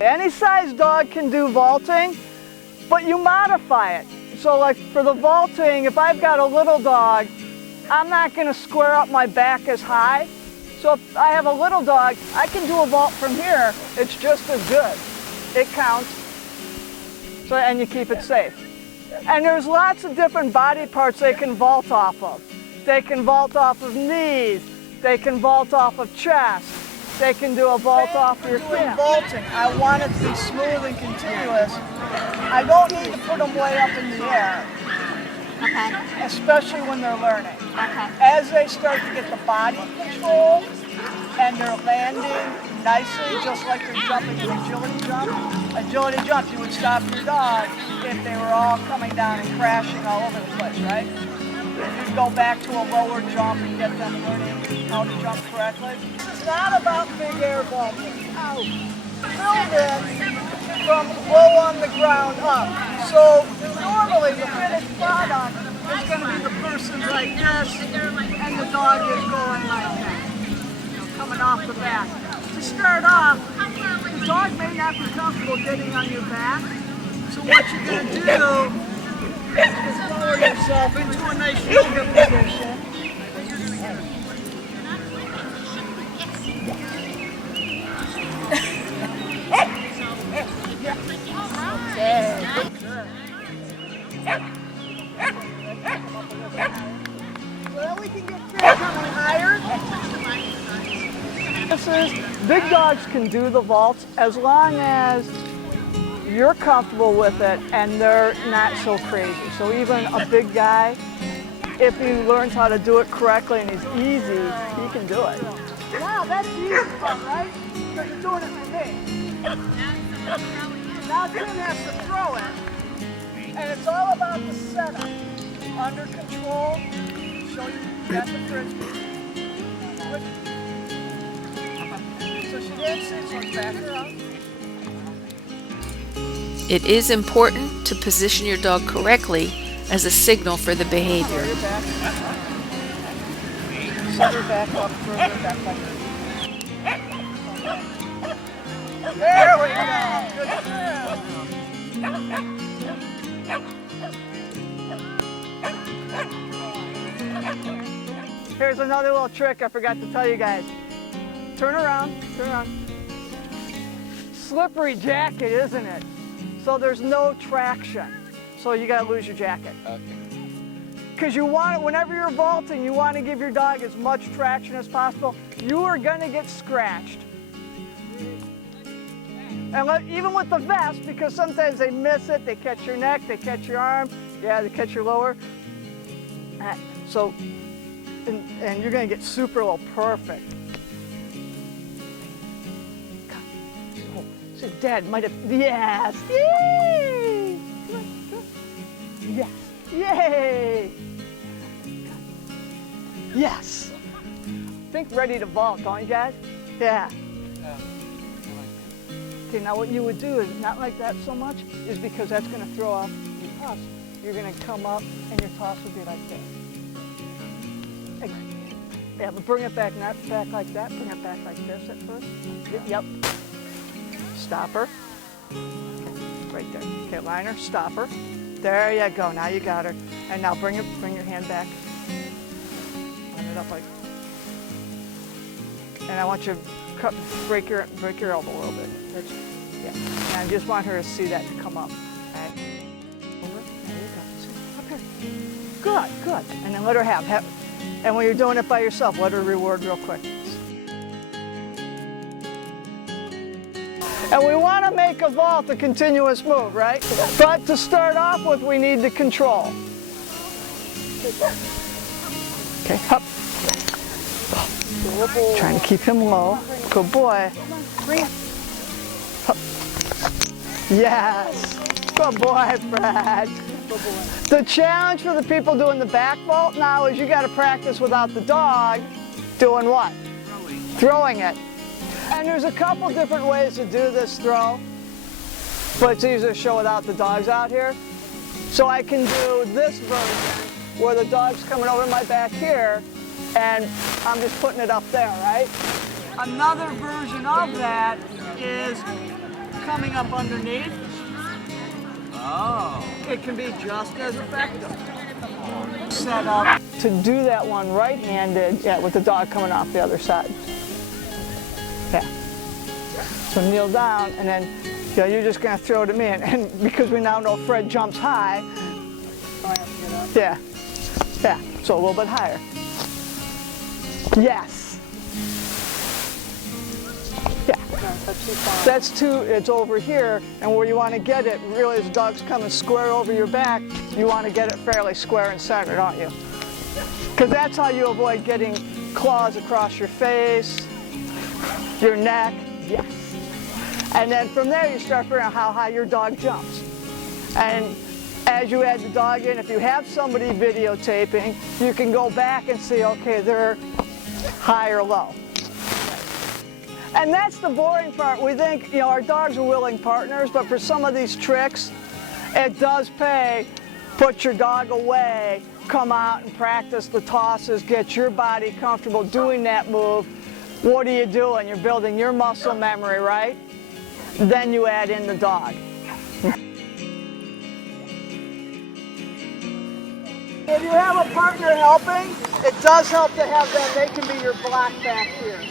Any size dog can do vaulting, but you modify it. So like for the vaulting, if I've got a little dog, I'm not going to square up my back as high. So if I have a little dog, I can do a vault from here. It's just as good. It counts. So, and you keep it safe. And there's lots of different body parts they can vault off of. They can vault off of knees. They can vault off of chest. They can do a vault off of your feet. Vaulting, I want it to be smooth and continuous. I don't need to put them way up in the air. Okay. Especially when they're learning. Okay. As they start to get the body control and they're landing nicely, just like they're jumping an agility jump. Agility jump, you would stop your dog if they were all coming down and crashing all over the place, right? You'd go back to a lower jump and get them learning how to jump correctly. It's not about big air vaulting. Build it from low on the ground up. So normally the finished product is going to be the person like this and the dog is going like that, coming off the back. To start off, the dog may not be comfortable getting on your back. So what you're going to do is lower yourself into a nice yoga position. So then we can get coming higher. Big dogs can do the vaults as long as you're comfortable with it and they're not so crazy. So even a big guy, if he learns how to do it correctly and he's easy, he can do it. Wow, that's the easy part, right? Because you're doing it for me. Now Tim has to throw it, and it's all about the setup. Under control, show you got the frisbee. So she didn't sit, so back her up. It is important to position your dog correctly as a signal for the behavior. Set her back up, further back like this. There we go. Good job. Here's another little trick I forgot to tell you guys. Turn around, turn around. Slippery jacket, isn't it? So there's no traction. So you gotta lose your jacket. Okay. Because you want it, whenever you're vaulting, you want to give your dog as much traction as possible. You are gonna get scratched. And even with the vest, because sometimes they miss it, they catch your neck, they catch your arm, yeah, they catch your lower. So, and you're gonna get super low, perfect. So Dad might have, yes, yay! Yes, yay! Yes! Think ready to vault, don't you guys? Yeah. Okay, now what you would do is not like that so much, is because that's going to throw off your toss. You're going to come up and your toss would be like this. Yeah, but bring it back, not back like that, bring it back like this at first. Yep. Stop her. Okay, right there. Okay, line her, stop her. There you go, now you got her. And now bring your hand back. Line it up like. And I want you to break your elbow a little bit. Yeah. And I just want her to see that come up. Right. Over. There you go. Up here. Good, good. And then let her have. And when you're doing it by yourself, let her reward real quick. And we want to make a vault a continuous move, right? But to start off with, we need to control. Okay, up. Trying to keep him low. Good boy. Up. Yes. Good boy, Fred. The challenge for the people doing the back vault now is you got to practice without the dog doing what? Throwing it. And there's a couple different ways to do this throw, but it's easier to show without the dogs out here. So I can do this version where the dog's coming over my back here and I'm just putting it up there, right? Another version of that is coming up underneath, Oh. it can be just as effective. Set up to do that one right-handed, yeah, with the dog coming off the other side. Yeah. So kneel down, and then you're just going to throw it at me, and because we now know Fred jumps high, yeah, so a little bit higher. Yes. Yeah. That's too, it's over here, and where you want to get it, really, as the dog's coming square over your back, you want to get it fairly square and centered, don't you? Because that's how you avoid getting claws across your face, your neck, yes. And then from there, you start figuring out how high your dog jumps. And as you add the dog in, if you have somebody videotaping, you can go back and see, okay, they're high or low. And that's the boring part. We think, our dogs are willing partners, but for some of these tricks, it does pay. Put your dog away, come out and practice the tosses, get your body comfortable doing that move. What are you doing? You're building your muscle memory, right? Then you add in the dog. If you have a partner helping, it does help to have them. They can be your block back here.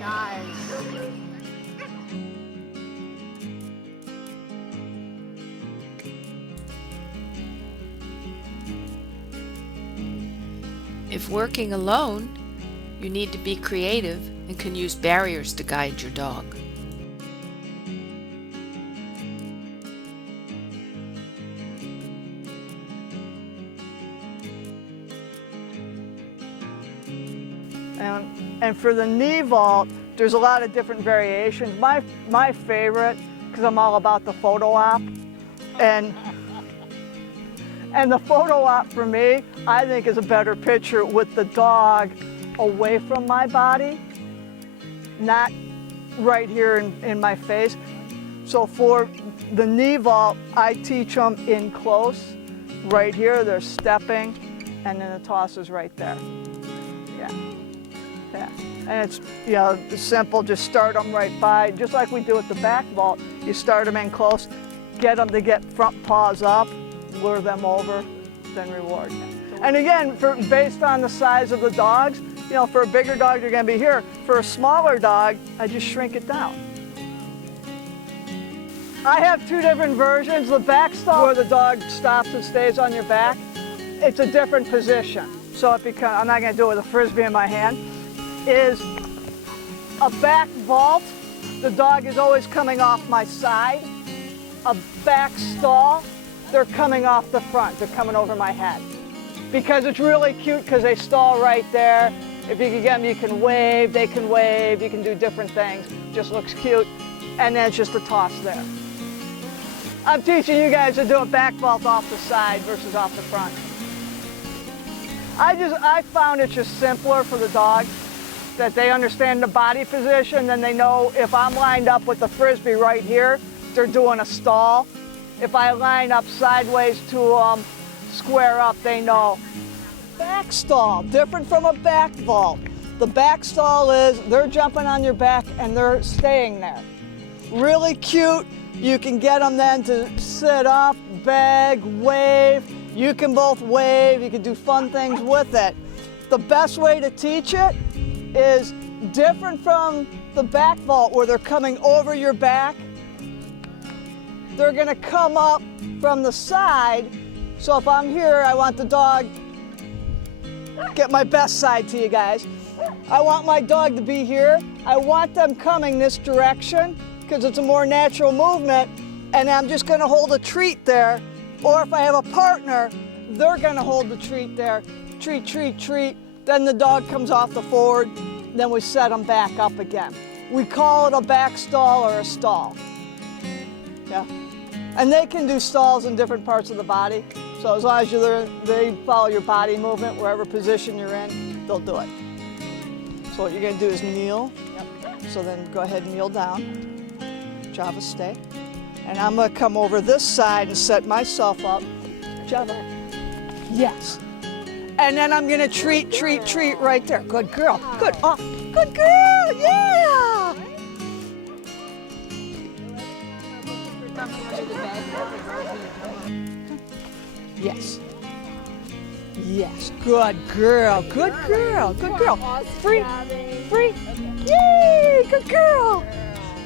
Nice. If working alone, you need to be creative and can use barriers to guide your dog. And for the knee vault, there's a lot of different variations. My favorite, because I'm all about the photo op, and the photo op for me, I think, is a better picture with the dog away from my body, not right here in my face. So for the knee vault, I teach them in close. Right here, they're stepping, and then the toss is right there. Yeah. Yeah, and it's simple, just start them right by, just like we do with the back vault. You start them in close, get them to get front paws up, lure them over, then reward. And again, based on the size of the dogs, for a bigger dog, you're gonna be here. For a smaller dog, I just shrink it down. I have two different versions. The back stall, where the dog stops and stays on your back, it's a different position. So I'm not gonna do it with a frisbee in my hand. Is a back vault, the dog is always coming off my side. A back stall, they're coming off the front, they're coming over my head. Because it's really cute because they stall right there. If you can get them, you can wave, they can wave, you can do different things. Just looks cute. And then it's just a toss there. I'm teaching you guys to do a back vault off the side versus off the front. I found it just simpler for the dog, that they understand the body position, then they know if I'm lined up with the frisbee right here, they're doing a stall. If I line up sideways to square up, they know. Back stall, different from a back vault. The back stall is they're jumping on your back and they're staying there. Really cute. You can get them then to sit up, beg, wave. You can both wave, you can do fun things with it. The best way to teach it is different from the back vault where they're coming over your back. They're gonna come up from the side. So if I'm here, I want the dog, get my best side to you guys. I want my dog to be here. I want them coming this direction because it's a more natural movement, and I'm just gonna hold a treat there. Or if I have a partner, they're gonna hold the treat there. Treat, treat, treat. Then the dog comes off the forward, then we set them back up again. We call it a back stall or a stall. Yeah. And they can do stalls in different parts of the body. So as long as they follow your body movement, wherever position you're in, they'll do it. So what you're gonna do is kneel. Yep. So then go ahead and kneel down. Java, stay. And I'm gonna come over this side and set myself up. Java, yes. And then I'm gonna treat right there. Good girl, good, oh, good girl, yeah! Yes. Yes, good girl, good girl, good girl. Free, free, yay, good girl.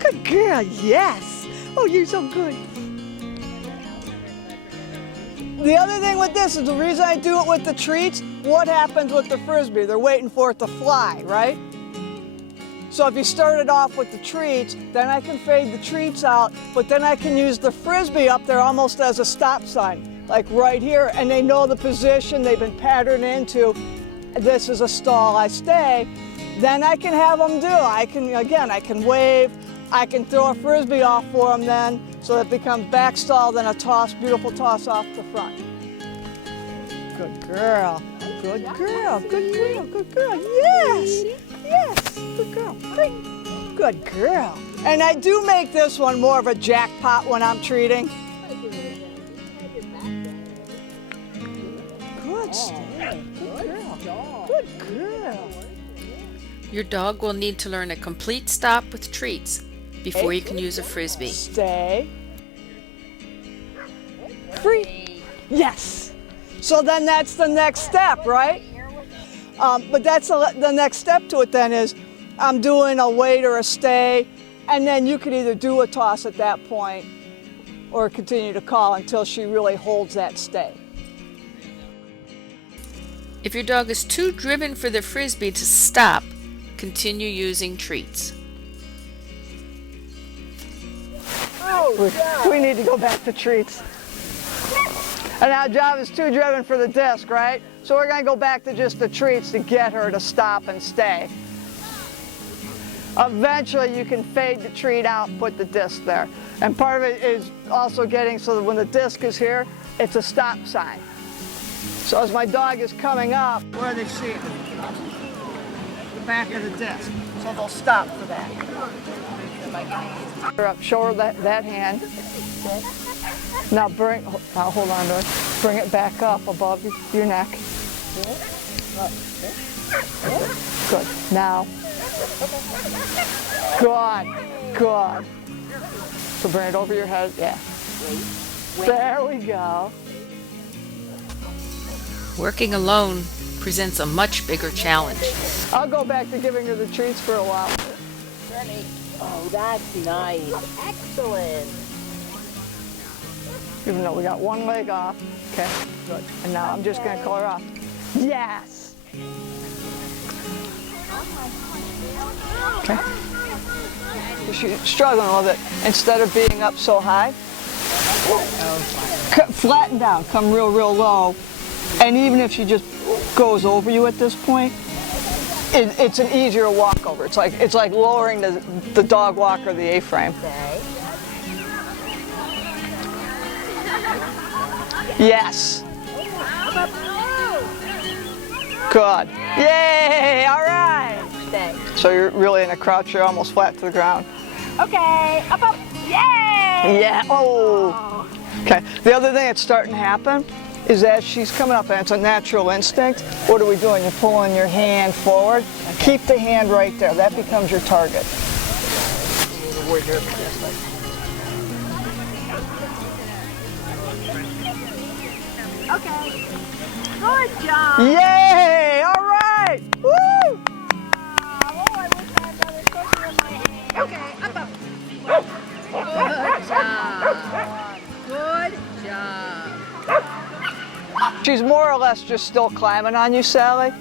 Good girl, yes. Oh, you're so good. The other thing with this is the reason I do it with the treats, what happens with the frisbee? They're waiting for it to fly, right? So if you start it off with the treats, then I can fade the treats out, but then I can use the frisbee up there almost as a stop sign, like right here, and they know the position they've been patterned into. This is a stall, I stay. Then I can have them do, I can wave, I can throw a frisbee off for them then, so that it becomes back stall, then a toss, beautiful toss off the front. Good girl, good girl, good girl, good girl, yes, yes, good girl, good girl. And I do make this one more of a jackpot when I'm treating. Good stay, good girl, good girl. Your dog will need to learn a complete stop with treats before you can use a frisbee. Stay. Free. Yes. So then that's the next step, right? But that's the next step to it then is I'm doing a wait or a stay, and then you could either do a toss at that point or continue to call until she really holds that stay. If your dog is too driven for the frisbee to stop, continue using treats. We need to go back to treats. And our job is too driven for the disc, right? So we're going to go back to just the treats to get her to stop and stay. Eventually you can fade the treat out and put the disc there. And part of it is also getting so that when the disc is here, it's a stop sign. So as my dog is coming up, where do they see it? The back of the disc. So they'll stop for that. Up, show her that hand. Now hold on to it. Bring it back up above your neck. Good. Now. Good. Good. So bring it over your head. Yeah. There we go. Working alone presents a much bigger challenge. I'll go back to giving her the treats for a while. Ready? Oh, that's nice. Excellent. Even though we got one leg off. Okay, good. And now I'm just going to call her off. Yes! Okay. She's struggling a little bit. Instead of being up so high, flatten down, come real low. And even if she just goes over you at this point, it's an easier walkover. It's like lowering the dog walker, the A-frame. Okay. Yes. Good. Yay! All right. Stay. So you're really in a crouch. You're almost flat to the ground. Okay. Up. Yay! Yeah. Oh. Okay. The other thing that's starting to happen is as she's coming up, and it's a natural instinct, what are we doing? You're pulling your hand forward. Keep the hand right there. That becomes your target. Okay. Good job. Yay! All right. Woo! Oh, I wish I had another cookie in my hand. Okay. Up. Good job. She's more or less just still climbing on you, Sally,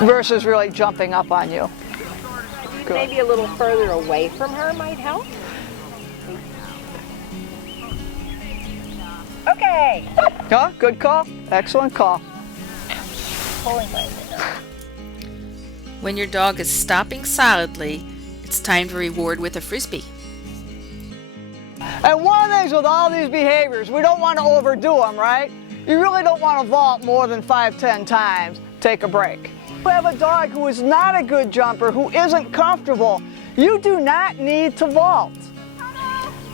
versus really jumping up on you. Good. Maybe a little further away from her might help. Okay. Huh? Good call. Excellent call. When your dog is stopping solidly, it's time to reward with a frisbee. And one of the things with all these behaviors, we don't want to overdo them, right? You really don't want to vault more than 5-10 times. Take a break. We have a dog who is not a good jumper, who isn't comfortable. You do not need to vault.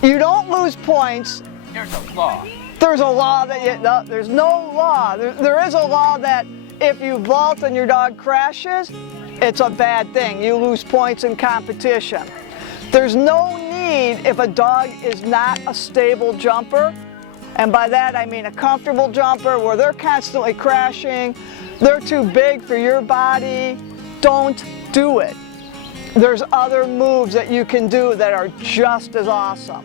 You don't lose points. There's a law. There's a law that there's no law. There is a law that if you vault and your dog crashes, it's a bad thing. You lose points in competition. There's no need if a dog is not a stable jumper, and by that I mean a comfortable jumper where they're constantly crashing, they're too big for your body. Don't do it. There's other moves that you can do that are just as awesome.